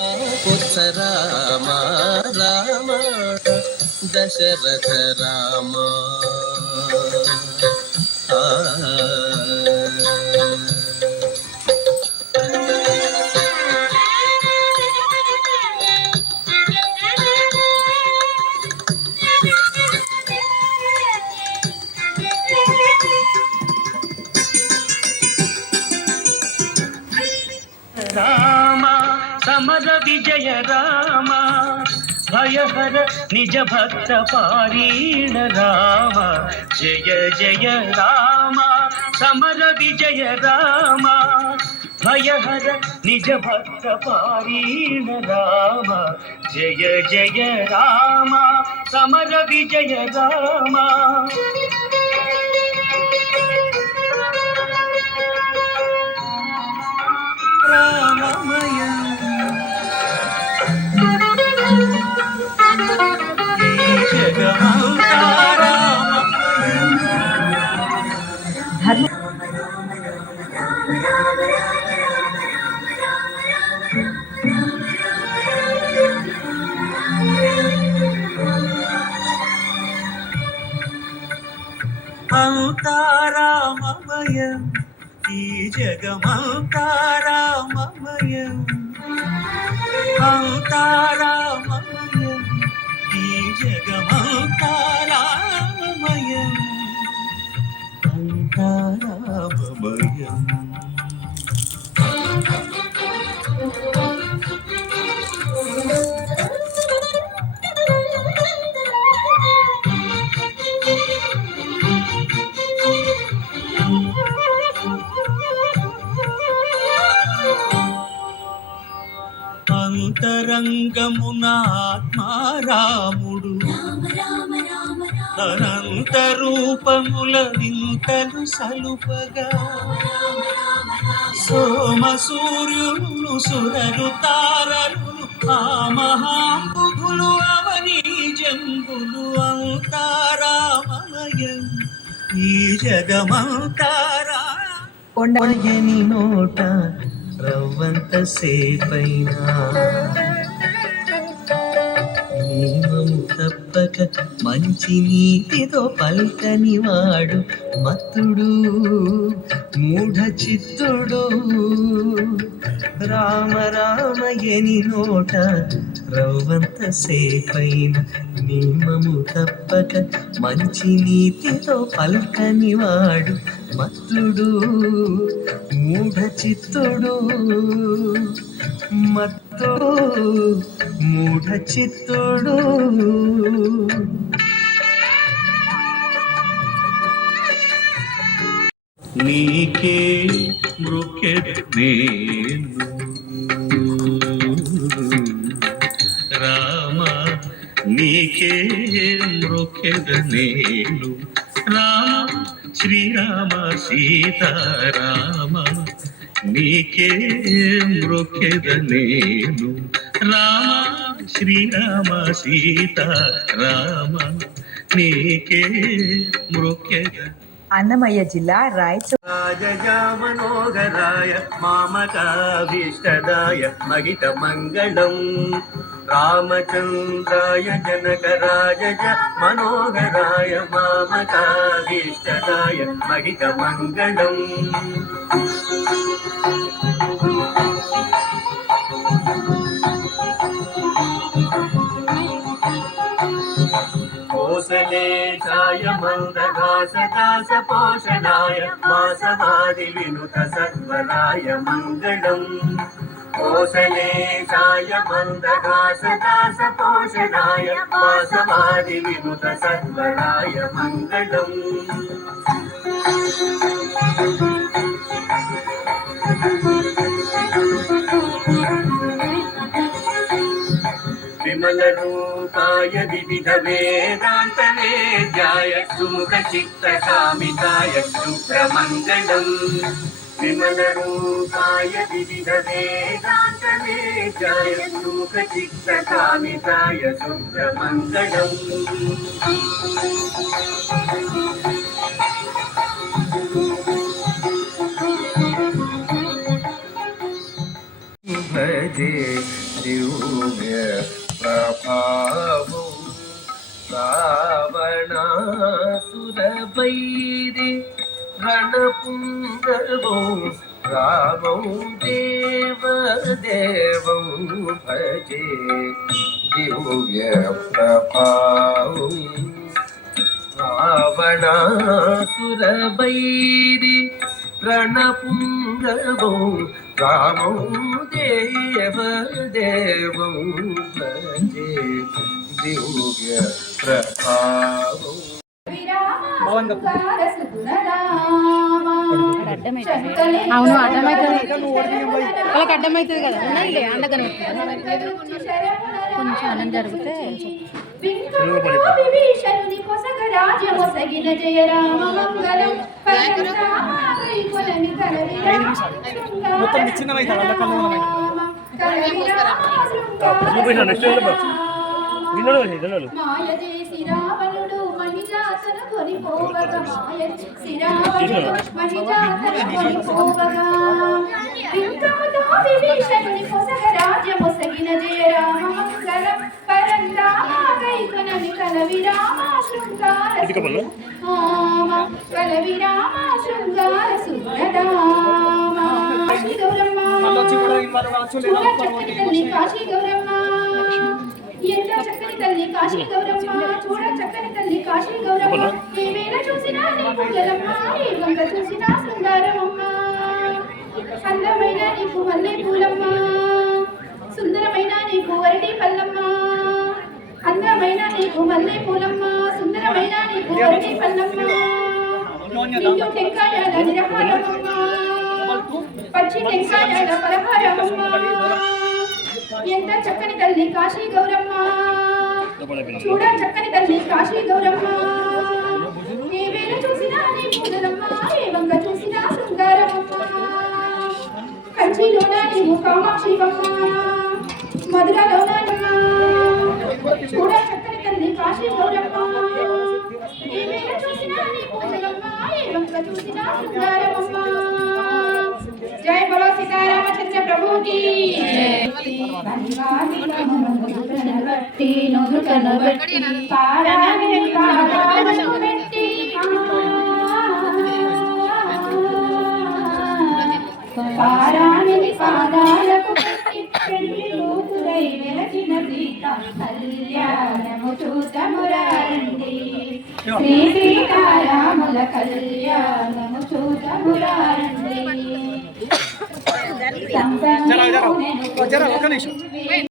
పుత్ర రామ రామ దశరథ రామ రామ సమర విజయ రామ భయహర నిజ భక్త పారీణ రామ జయ జయ రామ సమర విజయ రామ భయహర నిజ భక్త పారీణ రామ జయ జయ రామ సమర విజయ రామ రామమయ అంతారామమయం ఈ జగమంతారామమయం అంతారామమయం ఈ జగమంతారామమయం అంతారామమయం అంతరంగమున ఆత్మారాముడు అనంత రూపముల వింతలు సలుపగా సోమ సూర్యులు సురలు తారలు ఆ మహాంబుధులు అవనీ జంబులు అంతారామమయం ఈ జగమంతారా కొండయని నోట రవ్వంత సేపైనా నియమము తప్పక మంచి నీతితో పల్కని వాడు మత్తుడు మూఢ చిత్తుడు రామ రామయని నోట రవ్వంత సేపైన నియమము తప్పక మంచి నీతితో పల్కని వాడు మత్తుడు మూఢ చిత్తుడు మత్తుడు మూఢ చిత్తుడు నీకే మృక్కెద నేను రామ నీకే మృక్కెద నేను రామ శ్రీరామ సీతారామ నీకే మృక్కెద నేను రామ శ్రీరామ సీతారామ నీకే మృక్కెద. అన్నమయ్య జిల్లా రాజజా మనోహరాయ మామకాభీష్టదాయ మహిత మంగళం రామచంద్రాయ జనకరాజజ మనోహరాయ మామకాభీష్టదాయ మహిత మంగళం కోసలేశాయ మందగాసదాస పోషణాయ మాసవాది వినుత సత్వరాయ మంగళం కోసలేశాయ మందగాసదాస పోషణాయ మాసవాది వినుత సత్వరాయ మంగళం విమల రూపాయ వివిధ వేదాంత వేద్యాయ సుముఖ చిత్త కామితాయ శుభ్రమంగళం విమల రూపాయ వివిధ వేదాంత వేద్యాయ సుముఖ చిత్త కామితాయ శుభ్రమంగళం భజే దివ్య ప్రభావం రావణాసురవైరి రణపుంగవం రామం దేవదేవం భజే దివ్య ప్రభావం రావణాసురవైరి రణపుంగవం రామం దేవదేవం భజే దివ్య ప్రభావం. అవును అర్థమవుతుంది, వాళ్ళకి అర్థమవుతుంది కదా. ఉన్నాయిలే అందుకని కొంచెం అన్నం జరిగితే మాయ చేసి రావణుడు మహిజాతను కొనిపోవగా మాయ చేసి రావణుడు మహిజాతను కొనిపోవగా వింకముతో విభీషణుని పొసగ రాజ్యమొసగిన జయ రామ మంగళం పరంధామాగైకొనమి కల విరామ శృంగార కల విరామ శృంగార సురదామ కాశీ గౌరమ్మ చూడ చక్కని తల్లి కాశీ గౌరమ్మ ఎంత చక్కని తల్లి కాశీ గౌరమ్మ చూడ చక్కని తల్లి కాశీ గౌరమ్మ ఏ వేళ చూసినా నీ పూజలమ్మ ఏ వంక చూసినా సుందరమమ్మ అందమైన నీకు మల్లె పూలమ్మ సుందరమైన నీకు అరటి పల్లమ్మ అందమైన నీకు మల్లె పూలమ్మ సుందరమైన నీకు అరటి పల్లమ్మ నిండు టెంకాయల నిరహారమమ్మ పచ్చి టెంకాయల పలహారమమ్మ ఎంత చక్కని తల్లి కాశీ గౌరమ్మ చూడ చక్కని తల్లి కాశీ గౌరమ్మ ఏ వేళ చూసినా నీ పూజలమ్మ ఏ వంక చూసినా శృంగారమమ్మ కంచిలోన నీవు కామాక్షివమ్మ మధురలోన చూడ చక్కని తల్లి కాశీ గౌరమ్మ ఏ వేళ చూసినా నీ పూజలమ్మ ఏ వంక చూసినా శృంగారమమ్మ జై బలో సీతారామచంద్ర ప్రభు की పారాణి పాదాలకు పెళ్లి వెలచిన సీత కళ్యాణము చూతమురారండి శ్రీ సీతారాముల కళ్యాణము చూతమురారండి.